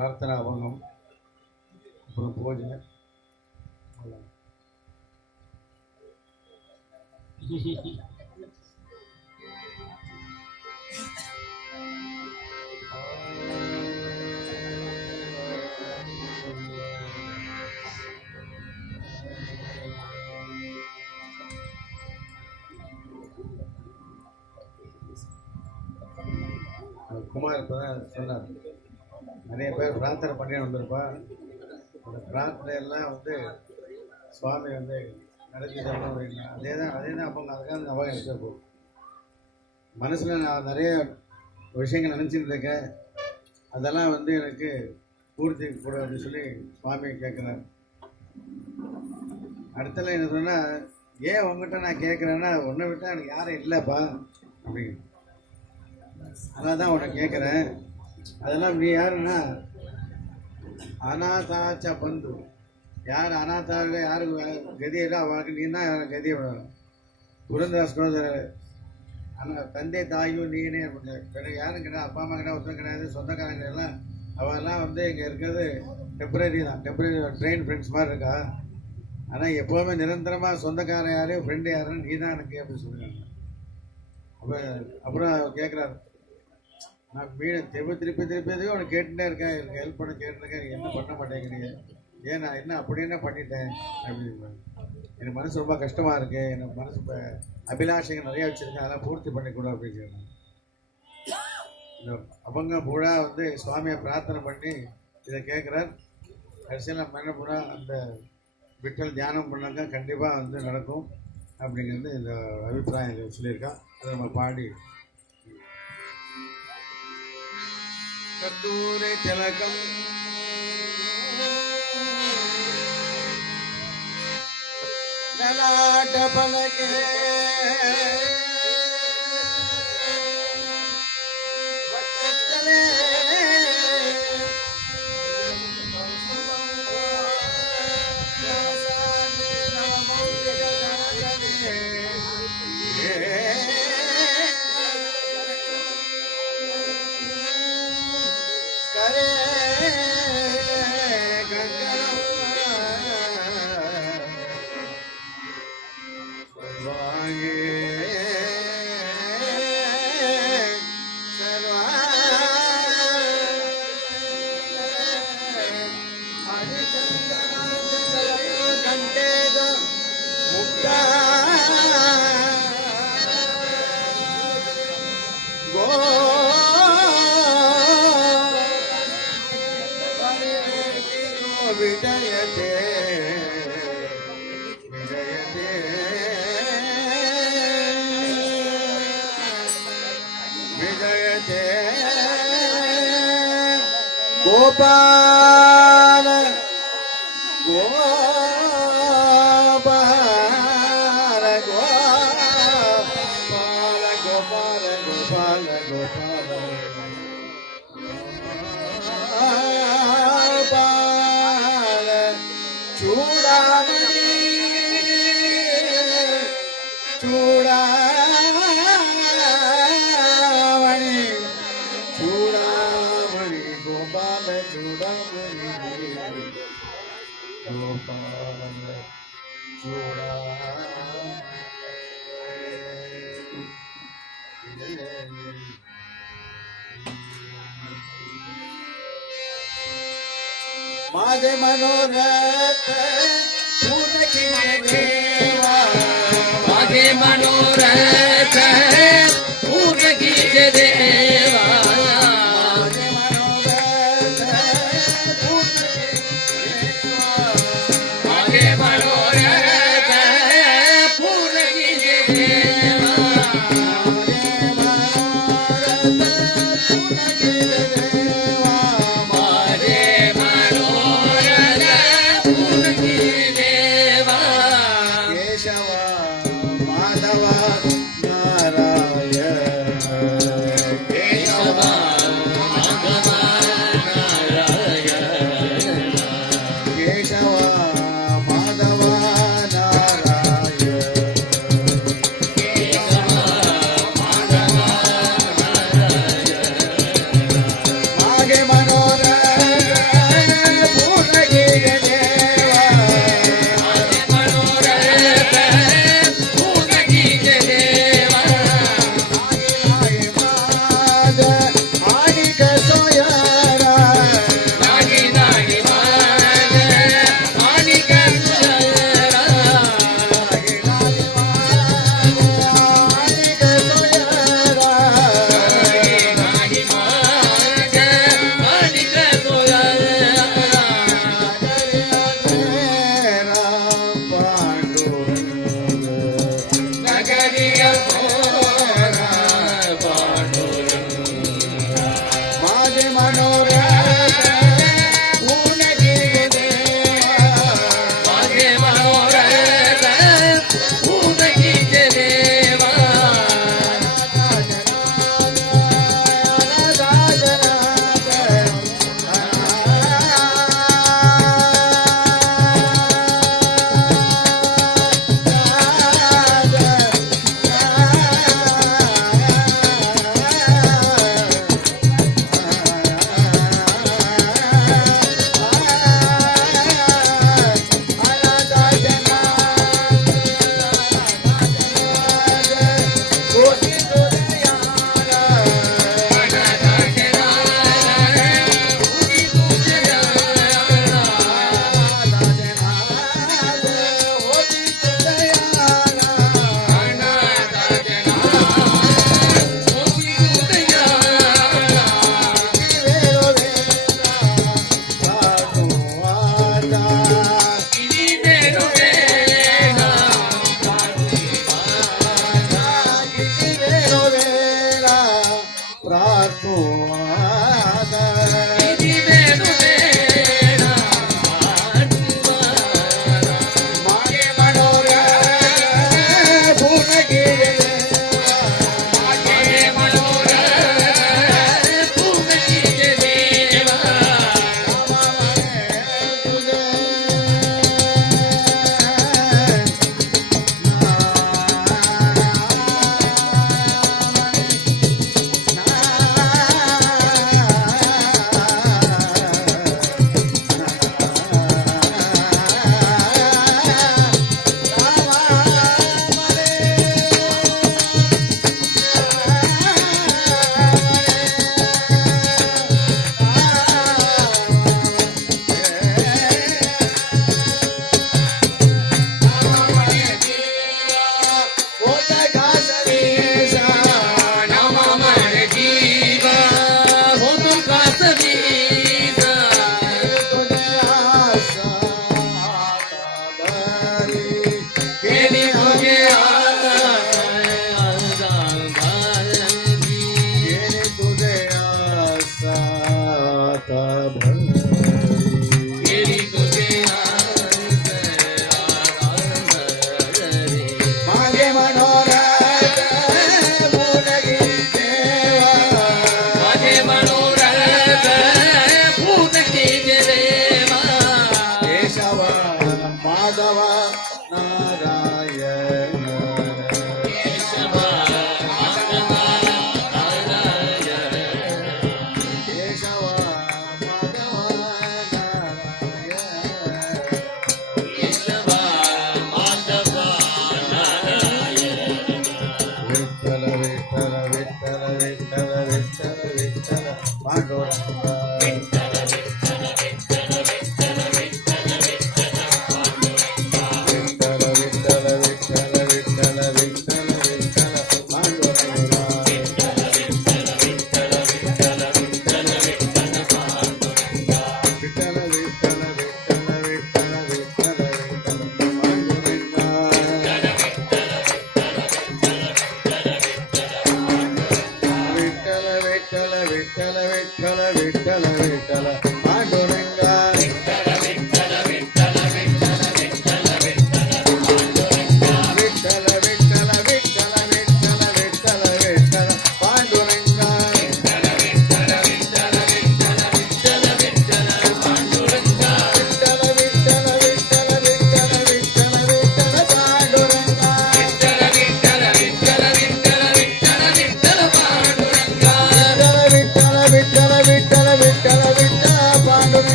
பிரார்த்தனா அவங்கம், அப்புறம் பூஜை. குமார் இப்போ தான் சொன்னார், நிறைய பேர் பிரார்த்தனை பண்ணி வந்திருப்பா. அந்த பிரார்த்தனை எல்லாம் வந்து சுவாமி வந்து நடத்தி தரணும் அப்படின்னா அதே தான் அப்போ அதுக்காக அவங்க எடுத்துருப்போம். மனசில் நான் நிறைய விஷயங்கள் நினச்சிட்டு இருக்கேன், அதெல்லாம் வந்து எனக்கு பூர்த்தி கூட அப்படின்னு சொல்லி சுவாமி கேட்குறாரு. அடுத்தல என்ன சொன்னால், ஏன் உங்ககிட்ட நான் கேட்குறேன்னா உன்னை விட்டால் எனக்கு யாரும் இல்லைப்பா அப்படின்னு. அதான் தான் உன்னை கேட்குறேன். அதெல்லாம் நீ யாருன்னா அநாதாச்ச பந்து. யார் அநாத்தாக யாருக்கு கதியில அவனுக்கு நீ தான் கதியை விடணும். புரந்தாஸ் ஆனால் தந்தை தாயும் நீனே கிடையாது. யாரும் கிடையாது, அப்பா அம்மா கிடையாது, ஒருத்தம் கிடையாது, சொந்தக்காரங்க எல்லாம் அவெல்லாம் வந்து இங்கே இருக்கிறது டெம்பரரி தான். டெம்பரரி ட்ரெயின் ஃப்ரெண்ட்ஸ் மாதிரி இருக்கா. ஆனால் எப்போவுமே நிரந்தரமாக சொந்தக்காரன் யாரையும் ஃப்ரெண்டு யாருன்னு நீ தான் எனக்கு அப்படின்னு சொல்லுவாங்க. அப்புறம் கேட்குறாரு, நான் திருப்பி உனக்கு கேட்டுட்டே இருக்கேன், எனக்கு ஹெல்ப் பண்ண கேட்டுருக்கேன், என்ன பண்ண மாட்டேங்கிறீங்க, ஏன் நான் என்ன அப்படி என்ன பண்ணிட்டேன் அப்படின்னு. எனக்கு மனசு ரொம்ப கஷ்டமாக இருக்குது, எனக்கு மனசு இப்போ அபிலாஷைகள் நிறையா வச்சுருக்கேன், அதெல்லாம் பூர்த்தி பண்ணிக்கூடும் அப்படின்னு சொன்னேன். இந்த அவங்க பூரா வந்து சுவாமியை பிரார்த்தனை பண்ணி இதை கேட்குறார். கடைசியில் நம்ம என்ன பூரா அந்த விட்டல் தியானம் பண்ணாங்க கண்டிப்பாக வந்து நடக்கும் அப்படிங்கிறது இந்த அபிப்பிராயம் சொல்லியிருக்கா. அதை நம்ம பாடி கத்தூரை திலகம் லலாಟ பலகே வட்டத்தலே விஜயதே விஜயதே விஜயதே கோபால கோபால கோபால கோபால கோபால கோபால చూడామణి చూడామణి చూడామణి గోపాల చూడామణి గోపాల माझे मनोरथ पूर्ण किए देवा माझे मनोरथ पूर्ण कीजे देवा माझे मनोरथ पूर्ण माझे मनोरथ पूर्ण कीजे देवा माझे मनोरथ पूर्ण कीजे देवा केशव माधव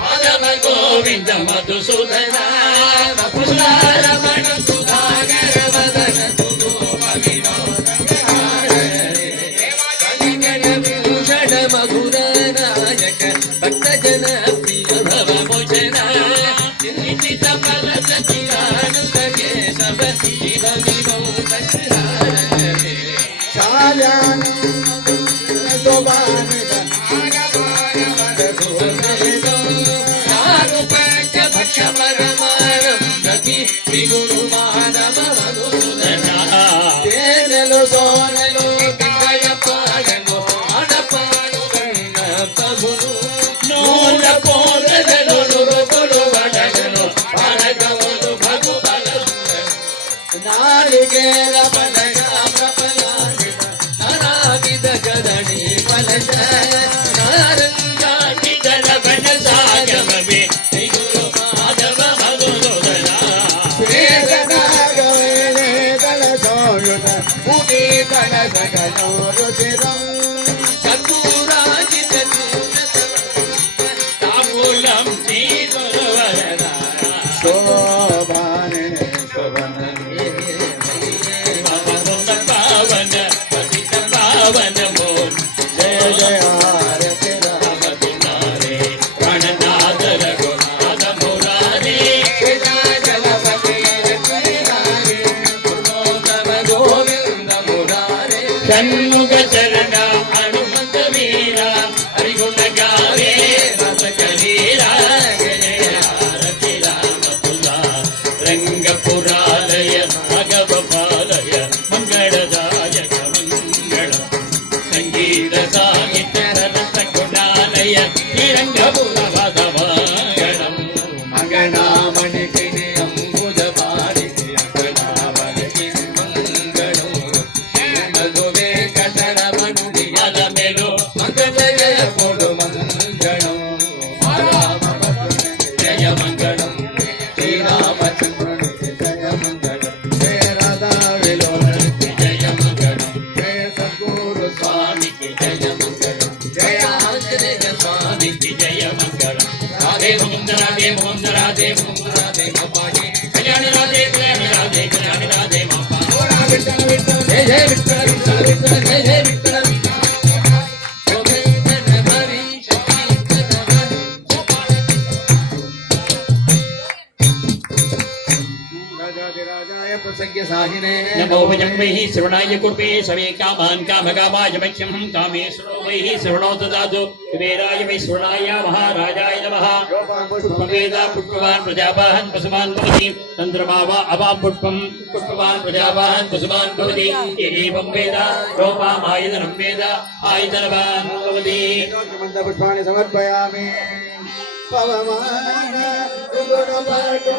மாதவ கோவிந்த மதுசூதன வபுஷாரமண சுதாகர வதன சுரூப வினோத விபூஷண மధుர நாயக பக்த ஜன பிரிய பவ மோச்சன நிதித பல சச்சிதானந்த கேசவ சிவ வினோத ஹரே పరమారం ప్రతి విగురు మానవ మధుసూదన సోనలు దిగయ పాడను ఆడపాడు కన్న ప్రభులు నూల పోదలను నురుగులు వడగను పాడగవలు భగు నారిగేర పడగ ప్రపలాడిన నరావిద గదని బలజ నారంగాటి దళవన సాగమే తాంబూలం పావన పతిత పావన మోన్ జయ జయ ప్రాణనాథ రఘునాథ మురారే గోవింద మురారే షణ్ముఖ చరణ హనుమంత వీర హరిగుణ గారే రస కవీర జయ హారతి రామతులా రంగ పురాలయ రాఘవ పాలయ మంగళదాయక మంగళం సంగీత సాహిత్య రస గుణాలయ శ్రీరంగపుర మంగళం మంగళామణి అంబుజ పాడి అంగనామణి మంగళం వెంకటరమణుడి అలమెలు మంగళయ పొడు మంగళం జయ మంగళం శ్రీరామచంద్రుడి జయ మంగళం జయ రాధా విలోలకి జయ మంగళం జయ సద్గురు స్వామికి జయ మంగళం జయ ఆంజనేయ స్వామికి జయ మంగళం రాధే ముకుంద రాధే ముకుంద రాధే ముకుంద రాధే మపాహి కళ్యాణ రాధే కళ్యాణ రాధే కళ్యాణ రాధే మపాహి విఠల విఠల జయ జయ విఠల విఠల విఠల జయ జయ విఠల గోవింద హరి శంకర राजाधिराजाय प्रसज्ञ साहिने नमो वजन्मैः श्रवणाय कुर्वे सवे कामान् कामकामाय मह्यं कामेश्वरो वैः श्रवणो ददातु कुबेराय वै श्रवणाय महाराजाय नमः पुष्पवेदा पुष्पवान् प्रजावाहन् पशुमान् भवति चन्द्रमा वा अवां पुष्पं पुष्पवान् प्रजावाहन् पशुमान् भवति एवं वेद रोपामायतनं वेद आयतनवान् भवति पुष्पाणि समर्पयामि पवमान गुणपाटो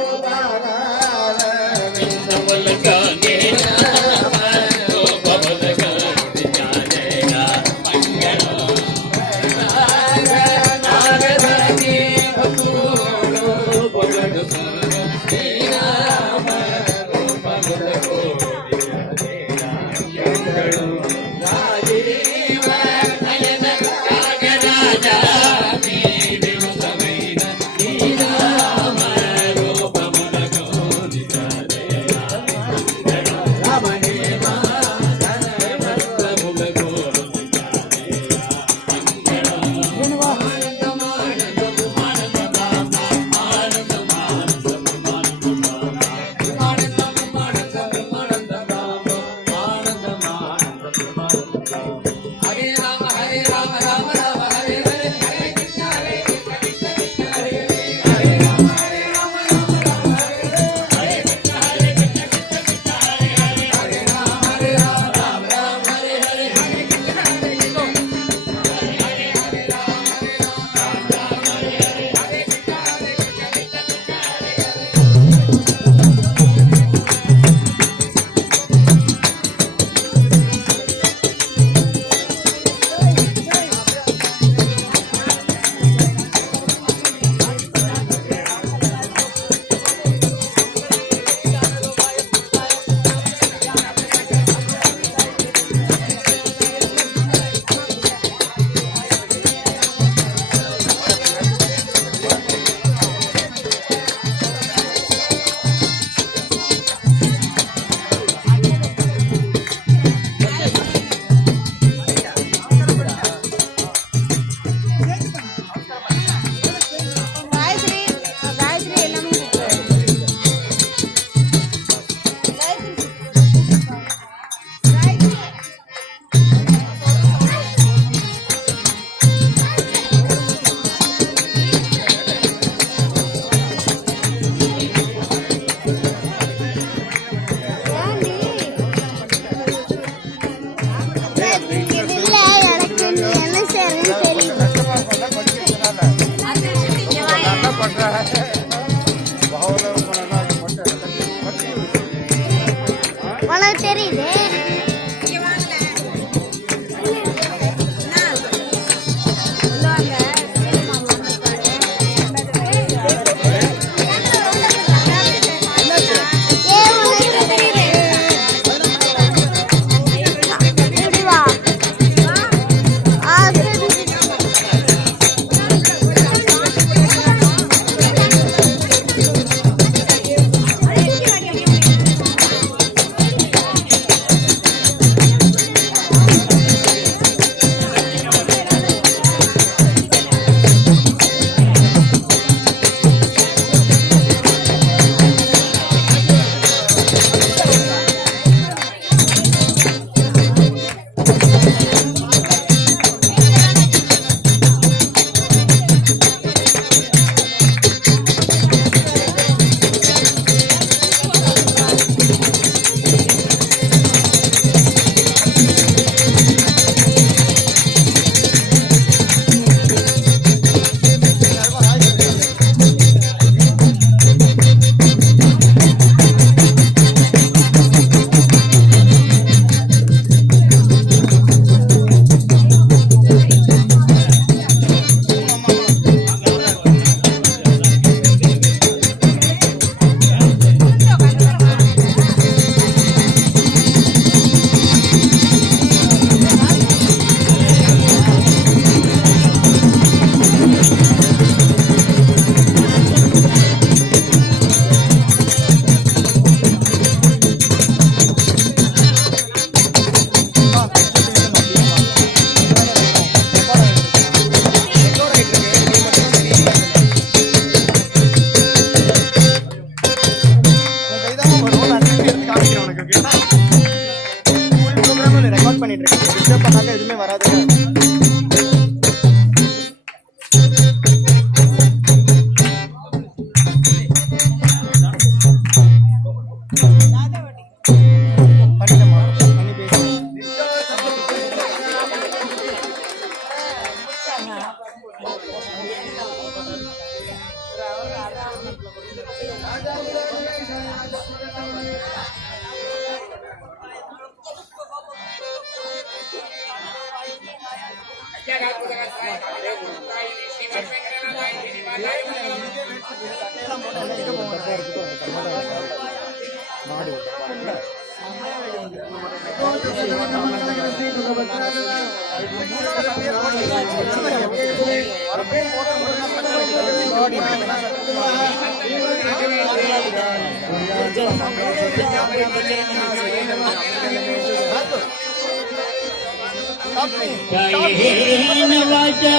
कायेन वाचा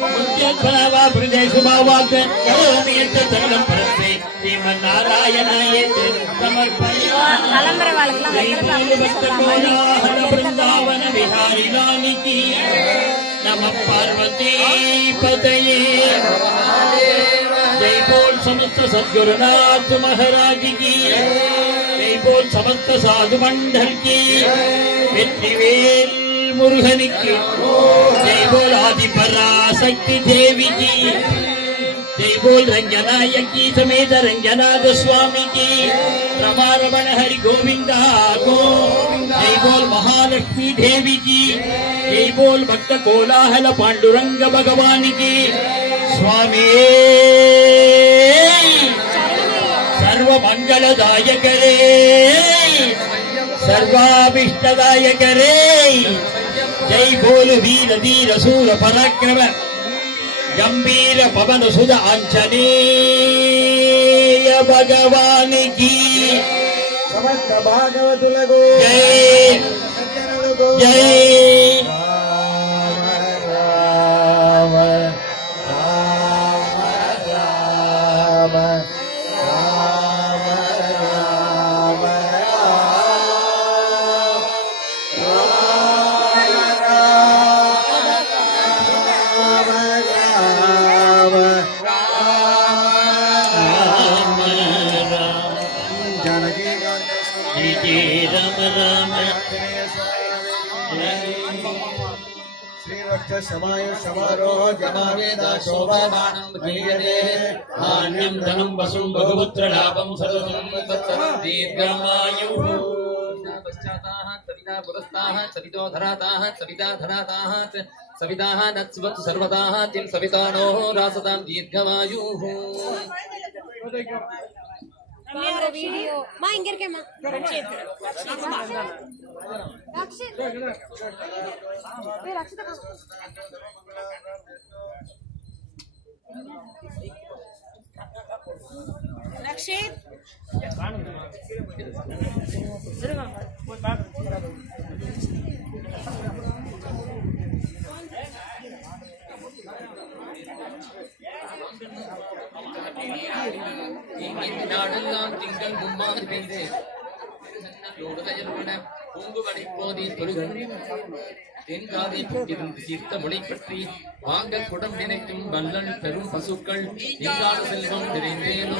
मुख्यफलवा प्रदेशभावात् करोमि यत् सकलं परस्मै श्रीमन्नारायणाय समर्पयामि। भक्तकोलाहल वृंदावन विहारी लाल की नमः पार्वती पतये। जय बोल समस्त सद्गुरुनाथ महाराज की, जय बोल समस्त साधु मंडल की, वेल मुरुगन की, जय बोल आदि पराशक्ति देवी की, जय बोल रंजनायकी समेत रंजनाथ स्वामी की, रमारमण हरि गोविंदा को, जय बोल महालक्ष्मी देवी की, जय बोल भक्त कोलाहल पांडुरंग भगवान की। स्वामी सर्व मंगलदायक रे, सर्वाभिष्टदायक रे। जय बोल वीर धीर सूर पराक्रम गंभीर पवन सुध आंजनेय भगवान की समस्त भागवतुलगो जय जय। समाय समारोह जमावेदा शोभामानं महीयते धान्यं धनं वसुं बहुपुत्र लाभं सततं तत्सर्वं दीर्घमायुः। पश्चाताः सविता पुरस्ताः सवितो धराताः सविता धराताः सविताः नत्स्वत् सर्वताः तिं सवितानो रासतां दीर्घमायुः। வீடியோ மா இங்க இருக்கேம்மா ரக்ஷித் ரக்ஷித் நாடெல்லாம் திங்கள் கும்மாறு பெய்து பூங்குவடை போதி தென்காதை புட்டிருந்து சீர்த்த மொழி பற்றி வாங்க குடம் நினைக்கும் வல்லல் பெரும் பசுக்கள் நீங்காத செல்வம் நிறைந்தேனோ